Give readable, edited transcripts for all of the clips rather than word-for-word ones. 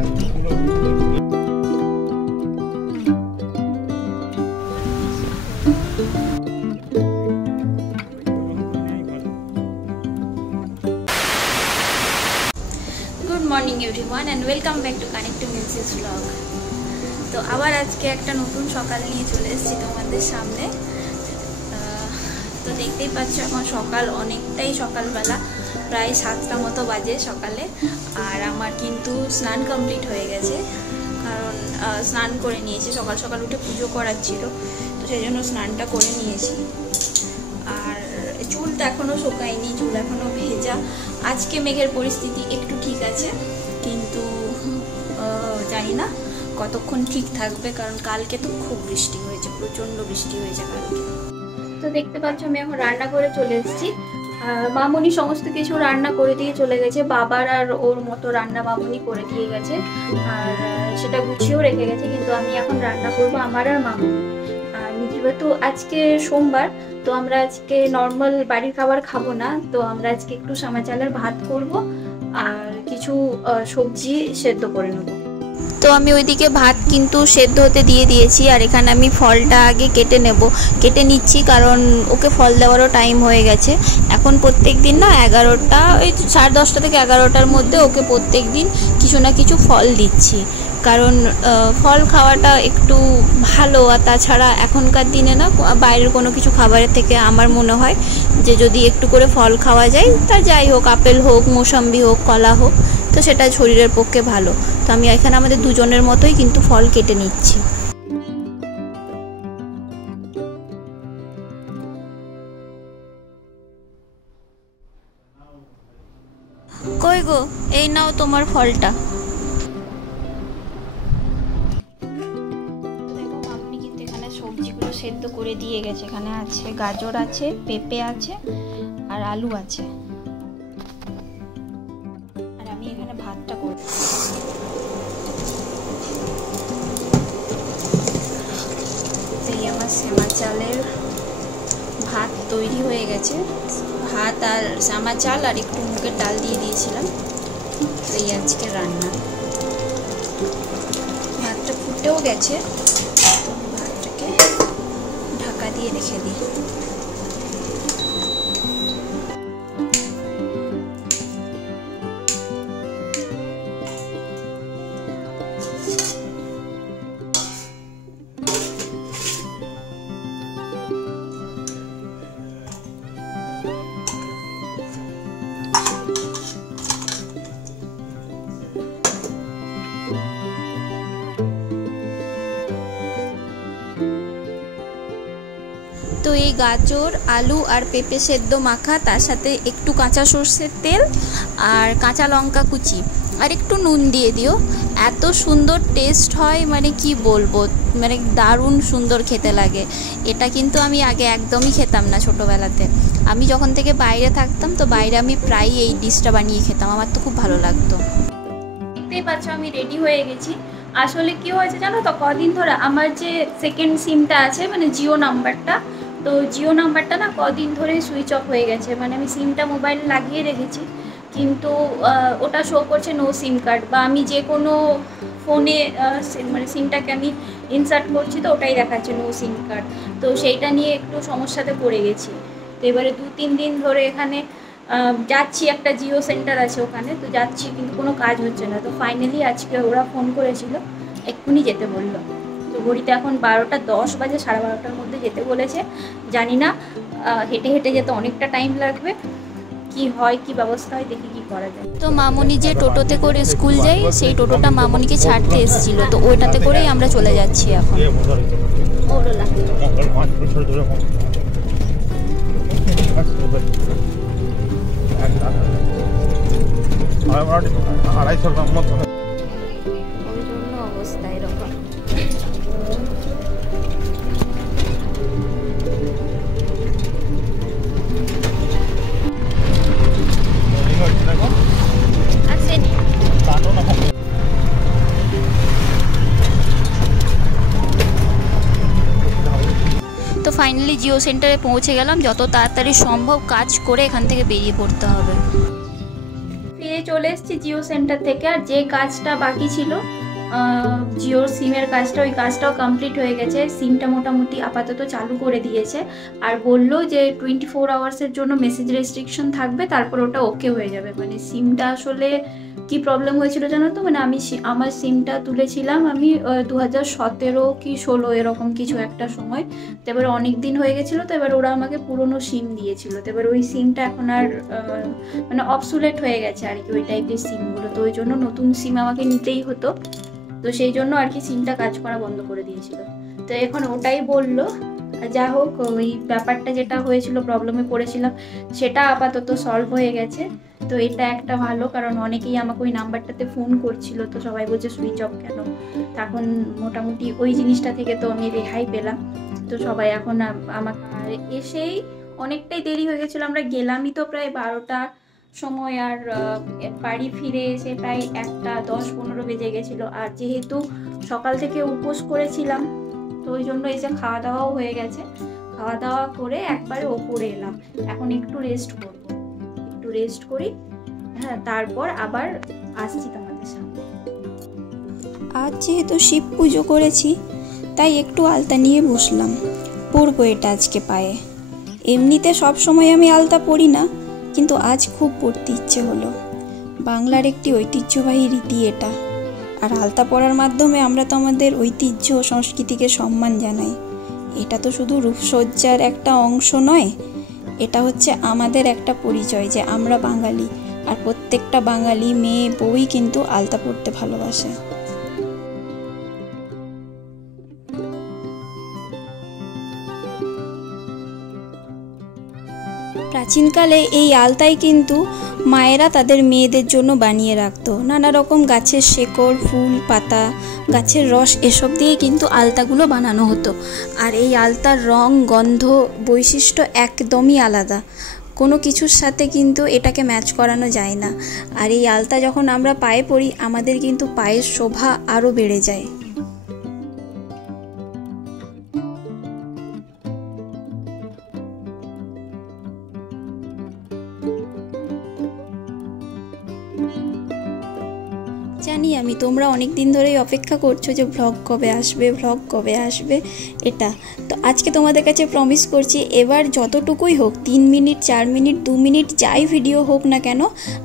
Good morning everyone and welcome back to connect to Milses vlog. तो आबार आज के एक नतून सकाल निये चले एसेछि तोमादेर सामने। तो देखतेई पाচ্ছো এখন সকাল অনেকটাই সকালবেলা, প্রায় 7টা মতো বাজে সকালে। আর আমার কিন্তু স্নান কমপ্লিট হয়ে গেছে, কারণ স্নান করে নিয়েছি। সকাল সকাল উঠে পুজো করার ছিল, তো সেই জন্য স্নানটা করে নিয়েছি। আর চুলটা এখনও শুকায়নি, চুল এখনও ভেজা। আজকে মেঘের পরিস্থিতি একটু ঠিক আছে, কিন্তু জানি না কতক্ষণ ঠিক থাকবে, কারণ কালকে তো খুব বৃষ্টি হয়েছে, প্রচণ্ড বৃষ্টি হয়েছে কালকে। তো দেখতে পাচ্ছ আমি এখন রান্না করে চলে এসেছি। মামুনি সমস্ত কিছু রান্না করে দিয়ে চলে গেছে, বাবার আর ওর মতো রান্না মামুনি করে দিয়ে গেছে, আর সেটা গুছিয়েও রেখে গেছে। কিন্তু আমি এখন রান্না করবো আমার আর মামুনি। আর যেহেতু আজকে সোমবার, তো আমরা আজকে নর্মাল বাড়ির খাবার খাবো না, তো আমরা আজকে একটু সামা চালের ভাত করব আর কিছু সবজি সেদ্ধ করে নেব। তো আমি ওইদিকে ভাত কিন্তু সেদ্ধ হতে দিয়ে দিয়েছি, আর এখানে আমি ফলটা আগে কেটে নিচ্ছি, কারণ ওকে ফল দেওয়ারও টাইম হয়ে গেছে। এখন প্রত্যেক দিন না 11টা, ওই 10:30 থেকে 11টার মধ্যে ওকে প্রত্যেক দিন কিছু না কিছু ফল দিচ্ছি, কারণ ফল খাওয়াটা একটু ভালো। আর তাছাড়া এখনকার দিনে না বাইরের কোনো কিছু খাবারের থেকে আমার মনে হয় যে যদি একটু করে ফল খাওয়া যায়, তা যাই হোক, আপেল হোক, মৌসম্বি হোক, কলা হোক, তো সেটা শরীরের পক্ষে ভালো। তো আমি এখানে আমাদের দুজনের মতোই কিন্তু ফল কেটে নিচ্ছি। কই গো, এই নাও তোমার ফলটা। দেখো মাম্মি কিন্তু এখানে সবজিগুলো সেদ্ধ করে দিয়ে গেছে। এখানে আছে গাজর, আছে পেঁপে, আছে আর আলু আছে। আর আমি এখানে ভাতটা করব। এই আমার শ্যামা চালের ভাত তৈরি হয়ে গেছে। ভাত আর শ্যামা চাল আর একটু মুগের ডাল দিয়ে দিয়েছিলাম, এই আজকে রান্না। ভাতটা ফুটেও গেছে, ভাতটাকে ঢাকা দিয়ে রেখে দিই। তো এই গাজর, আলু আর পেঁপে সেদ্ধ মাখা, তার সাথে একটু কাঁচা সর্ষের তেল আর কাঁচা লঙ্কা কুচি আর একটু নুন দিয়ে দিও। এত সুন্দর টেস্ট হয়, মানে কি বলবো, মানে দারুণ সুন্দর খেতে লাগে। এটা কিন্তু আমি আগে একদমই খেতাম না ছোটোবেলাতে। আমি যখন থেকে বাইরে থাকতাম, তো বাইরে আমি প্রায়ই এই ডিশটা বানিয়ে খেতাম, আমার তো খুব ভালো লাগতো। দেখতেই পাচ্ছ আমি রেডি হয়ে গেছি। আসলে কি হয়েছে জানো তো, কদিন ধরে আমার যে সেকেন্ড সিমটা আছে, মানে জিও নাম্বারটা, তো জিও নাম্বারটা না কদিন ধরে সুইচ অফ হয়ে গেছে। মানে আমি সিমটা মোবাইলে লাগিয়ে রেখেছি, কিন্তু ওটা শো করছে নো সিম কার্ড, বা আমি যে কোনো ফোনে মানে সিমটাকে আমি ইনসার্ট করছি, তো ওটাই দেখাচ্ছে নো সিম কার্ড। তো সেইটা নিয়ে একটু সমস্যাতে পড়ে গেছি। তো এবারে 2-3 দিন ধরে এখানে যাচ্ছি, একটা জিও সেন্টার আছে ওখানে, তো যাচ্ছি, কিন্তু কোনো কাজ হচ্ছে না। তো ফাইনালি আজকে ওরা ফোন করেছিল, এক্ষুনি যেতে বললো। তো ঘড়িতে এখন 12:10 বাজে, 12:30টার মধ্যে যেতে বলেছে। জানি না, হেঁটে হেঁটে যেতে অনেকটা টাইম লাগবে। কি হয়, কি ব্যবস্থা হয়, দেখি কি করা যায়। তো মামুনি যে টোটোতে করে স্কুল যাই, সেই টোটোটা মামুনিকে ছাড়তে এসেছিল, তো ওইটাতে করেই আমরা চলে যাচ্ছি এখন। অবস্থা এরকম। তো ফাইনালি জিও সেন্টারে পৌঁছে গেলাম। যত তাড়াতাড়ি সম্ভব কাজ করে এখান থেকে বেরিয়ে পড়তে হবে। পেয়ে চলে এসেছি জিও সেন্টার থেকে। আর যে কাজটা বাকি ছিল জিওর সিমের কাজটা, ওই কাজটাও কমপ্লিট হয়ে গেছে। সিমটা মোটামুটি আপাতত চালু করে দিয়েছে আর বললো যে 24 আওয়ার্সের জন্য মেসেজ রেস্ট্রিকশন থাকবে, তারপর ওটা ওকে হয়ে যাবে। মানে সিমটা আসলে কি প্রবলেম হয়েছিল জানো তো, মানে আমি আমার সিমটা তুলেছিলাম আমি 2017 কি 16 এরকম কিছু একটা সময়। তো এবার অনেক দিন হয়ে গেছিলো, তো এবার ওরা আমাকে পুরনো সিম দিয়েছিল। তো এবার ওই সিমটা এখন আর মানে অবসুলেট হয়ে গেছে আর কি ওই টাইপের সিমগুলো। তো ওই জন্য নতুন সিম আমাকে নিতেই হতো। তো সেই জন্য আর কি সিমটা কাজ করা বন্ধ করে দিয়েছিল। তো এখন ওটাই বললো। যা হোক, ওই ব্যাপারটা যেটা হয়েছিল, প্রবলেমে পড়েছিলাম, সেটা আপাতত সলভ হয়ে গেছে। তো এটা একটা ভালো, কারণ অনেকেই আমাকে ওই নাম্বারটাতে ফোন করছিল, তো সবাই বলছে সুইচ অফ কেন। তখন মোটামুটি ওই জিনিসটা থেকে তো আমি রেহাই পেলাম। তো সবাই এখন আমাকে এসেই অনেকটাই দেরি হয়ে গেছিলো, আমরা গেলামই তো প্রায় 12টা সময়, আর বাড়ি ফিরে এসে প্রায় 1টা 10-15 বেজে গেছিলো। আর যেহেতু সকাল থেকে উপোস করেছিলাম, তো ওই জন্য এসে খাওয়া দাওয়াও হয়ে গেছে। খাওয়া দাওয়া করে একবারে ওপরে এলাম, এখন একটু রেস্ট করব, একটু রেস্ট করি, হ্যাঁ, তারপর আবার আসছি তোমাদের সামনে। আজ যেহেতু শিব পুজো করেছি, তাই একটু আলতা নিয়ে বসলাম, পরবো এটা আজকে পায়ে। এমনিতে সব সময় আমি আলতা পরি না, কিন্তু আজ খুব পরতে ইচ্ছে হলো। বাংলার একটি ঐতিহ্যবাহী রীতি এটা, আর আলতা পরার মাধ্যমে আমরা তো আমাদের ঐতিহ্য ও সংস্কৃতিকে সম্মান জানাই। এটা তো শুধু রূপসজ্জার একটা অংশ নয়, এটা হচ্ছে আমাদের একটা পরিচয় যে আমরা বাঙালি। আর প্রত্যেকটা বাঙালি মেয়ে বউই কিন্তু আলতা পরতে ভালোবাসে। প্রাচীনকালে এই আলতাই কিন্তু মায়েরা তাদের মেয়েদের জন্য বানিয়ে রাখতো। নানা রকম গাছের শেকড়, ফুল, পাতা, গাছের রস, এসব দিয়ে কিন্তু আলতাগুলো বানানো হতো। আর এই আলতার রং, গন্ধ, বৈশিষ্ট্য একদমই আলাদা, কোনো কিছুর সাথে কিন্তু এটাকে ম্যাচ করানো যায় না। আর এই আলতা যখন আমরা পায়ে পরি, আমাদের কিন্তু পায়ের শোভা আরও বেড়ে যায়। জানি আমি তোমরা অনেক দিন ধরেই অপেক্ষা করছো যে ভ্লগ কবে আসবে, ভ্লগ কবে আসবে এটা। তো আজকে তোমাদের কাছে প্রমিস করছি, এবার যতটুকুই হোক, 3 মিনিট, 4 মিনিট, 2 মিনিট, যাই ভিডিও হোক না কেন,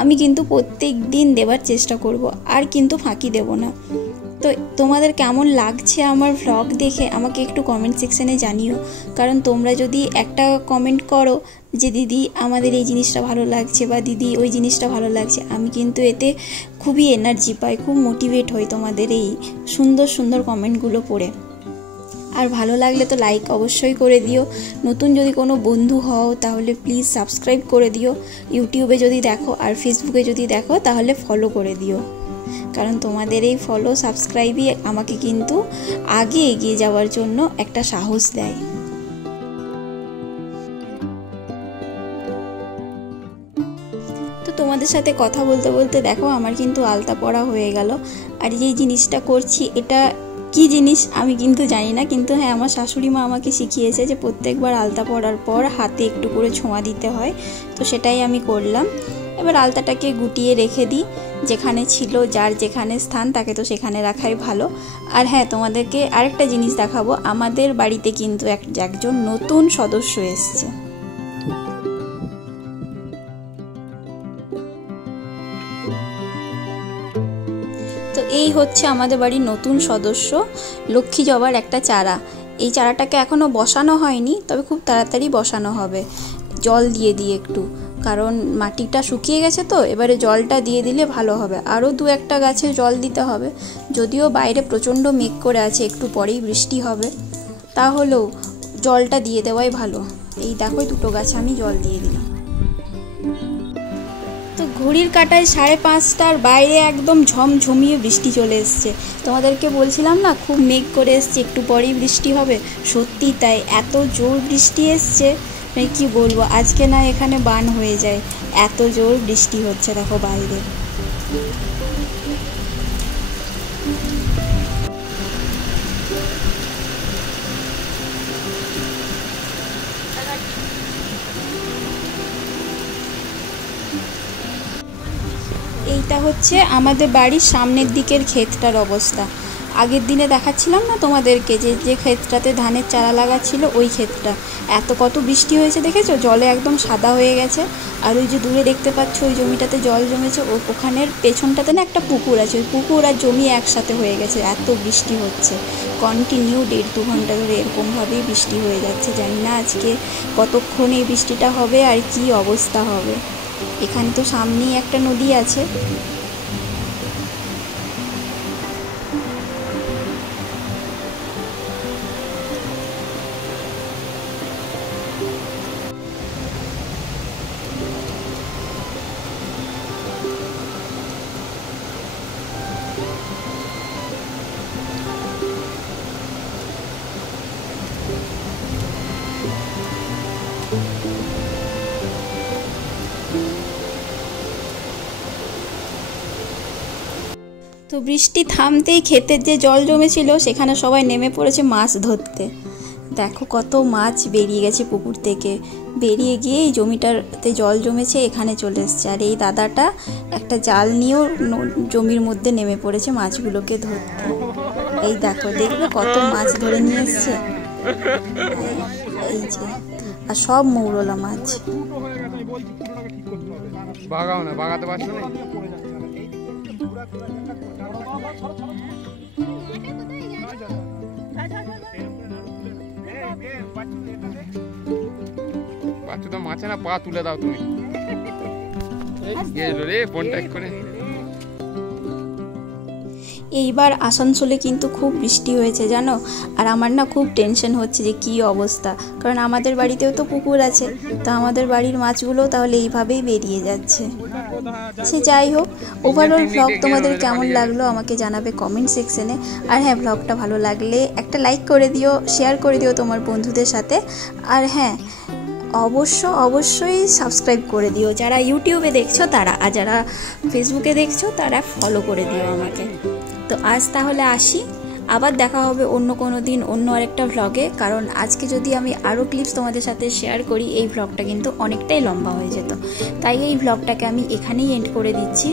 আমি কিন্তু প্রত্যেক দিন দেওয়ার চেষ্টা করব, আর কিন্তু ফাঁকি দেব না। তো তোমাদের কেমন লাগছে আমার ভ্লগ দেখে আমাকে একটু কমেন্ট সেকশানে জানিও। কারণ তোমরা যদি একটা কমেন্ট করো যে দিদি আমাদের এই জিনিসটা ভালো লাগছে, বা দিদি ওই জিনিসটা ভালো লাগছে, আমি কিন্তু এতে খুবই এনার্জি পাই, খুব মোটিভেট হই তোমাদের এই সুন্দর সুন্দর কমেন্টগুলো পড়ে। আর ভালো লাগলে তো লাইক অবশ্যই করে দিও। নতুন যদি কোনো বন্ধু হও তাহলে প্লিজ সাবস্ক্রাইব করে দিও। ইউটিউবে যদি দেখো আর ফেসবুকে যদি দেখো তাহলে ফলো করে দিও, কারণ তোমাদের এই ফলো সাবস্ক্রাইবই আমাকে কিন্তু আগে এগিয়ে যাওয়ার জন্য একটা সাহস দেয়। তো তোমাদের সাথে কথা বলতে বলতে দেখো আমার কিন্তু আলতা পরা হয়ে গেল। আর এই জিনিসটা করছি, এটা কি জিনিস আমি কিন্তু জানি না, কিন্তু হ্যাঁ, আমার শাশুড়ি মা আমাকে শিখিয়েছে যে প্রত্যেকবার আলতা পরার পর হাতে একটু করে ছোঁয়া দিতে হয়। তো সেটাই আমি করলাম। এবার আলতাটাকে গুটিয়ে রেখে দিই, যেখানে ছিল, যার যেখানে স্থান তাকে তো সেখানে রাখাই ভালো। আর হ্যাঁ, তোমাদেরকে আরেকটা জিনিস দেখাবো, আমাদের বাড়িতে কিন্তু একজন নতুন সদস্য এসছে। তো এই হচ্ছে আমাদের বাড়ির নতুন সদস্য, লক্ষ্মী জবার একটা চারা। এই চারাটাকে এখনও বসানো হয়নি, তবে খুব তাড়াতাড়ি বসানো হবে, জল দিয়ে দিয়ে একটু, কারণ মাটিটা শুকিয়ে গেছে। তো এবারে জলটা দিয়ে দিলে ভালো হবে। আরও 2-1টা গাছে জল দিতে হবে, যদিও বাইরে প্রচণ্ড মেঘ করে আছে, একটু পরেই বৃষ্টি হবে, তাহলেও জলটা দিয়ে দেওয়াই ভালো। এই দেখো 2টো গাছে আমি জল দিয়ে দিলাম। তো ঘড়ির কাঁটায় 5:30টার বাইরে একদম ঝমঝমিয়ে বৃষ্টি চলে এসছে। তোমাদেরকে বলছিলাম না খুব মেঘ করে এসছে, একটু পরেই বৃষ্টি হবে। সত্যি তাই, এত জোর বৃষ্টি এসছে, মানে কি বলবো, আজকে না এখানে বান হয়ে যায়, এত জোর বৃষ্টি হচ্ছে দেখো বাইরে। এইটা হচ্ছে আমাদের বাড়ির সামনের দিকের ক্ষেতটার অবস্থা। আগের দিনে দেখাচ্ছিলাম না তোমাদেরকে যে ক্ষেতটাতে ধানের চারা লাগা ছিল, ওই ক্ষেতটা কত বৃষ্টি হয়েছে দেখেছো, জলে একদম সাদা হয়ে গেছে। আর ওই যে দূরে দেখতে পাচ্ছ ওই জমিটাতে জল জমেছে, ওখানের পেছনটাতে না একটা পুকুর আছে, ওই পুকুর আর জমি একসাথে হয়ে গেছে, এত বৃষ্টি হচ্ছে কন্টিনিউ 1.5-2 ঘন্টা ধরে এরকমভাবেই বৃষ্টি হয়ে যাচ্ছে। জানি না আজকে কতক্ষণ এই বৃষ্টিটা হবে আর কি অবস্থা হবে। এখানে তো সামনেই একটা নদী আছে। তো বৃষ্টি থামতেই ক্ষেতের যে জল জমেছিল সেখানে সবাই নেমে পড়েছে মাছ ধরতে। দেখো কত মাছ বেরিয়ে গেছে পুকুর থেকে, বেরিয়ে গিয়ে এই জমিটাতে জল জমেছে এখানে চলে এসছে। আর এই দাদাটা একটা জাল নিয়েও জমির মধ্যে নেমে পড়েছে মাছগুলোকে ধরতে। এই দেখো, দেখবে কত মাছ ধরে নিয়ে এসছে, এই যে, আর সব মৌরলা মাছ। বাগাও না, বাগাতে পারছো না। বাচ্চা তো মাছে না, পা তুলে দাও তুমি। গেল রে কন্ট্যাক্ট করে। এইবার আসানসোলে কিন্তু খুব বৃষ্টি হয়েছে জানো, আর আমার না খুব টেনশন হচ্ছে যে কী অবস্থা, কারণ আমাদের বাড়িতেও তো পুকুর আছে, তো আমাদের বাড়ির মাছগুলো তাহলে এইভাবেই বেরিয়ে যাচ্ছে। সে যাই হোক, ওভারঅল ব্লগ তোমাদের কেমন লাগলো আমাকে জানাবে কমেন্ট সেকশনে। আর হ্যাঁ, ব্লগটা ভালো লাগলে একটা লাইক করে দিও, শেয়ার করে দিও তোমার বন্ধুদের সাথে। আর হ্যাঁ, অবশ্যই সাবস্ক্রাইব করে দিও যারা ইউটিউবে দেখছো তারা, আর যারা ফেসবুকে দেখছো তারা ফলো করে দিও আমাকে। তো আজ তাহলে আসি, আবার দেখা হবে অন্য কোনো দিন অন্য আরেকটা ভ্লগে, কারণ আজকে যদি আমি আরও ক্লিপস তোমাদের সাথে শেয়ার করি এই ভ্লগটা কিন্তু অনেকটাই লম্বা হয়ে যেত, তাই এই ভ্লগটাকে আমি এখানেই এন্ড করে দিচ্ছি।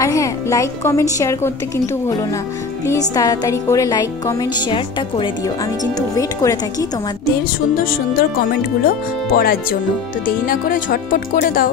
আর হ্যাঁ, লাইক কমেন্ট শেয়ার করতে কিন্তু ভুলো না প্লিজ, তাড়াতাড়ি করে লাইক কমেন্ট শেয়ারটা করে দিও। আমি কিন্তু ওয়েট করে থাকি তোমাদের সুন্দর সুন্দর কমেন্টগুলো পড়ার জন্য, তো দেরি না করে ঝটপট করে দাও।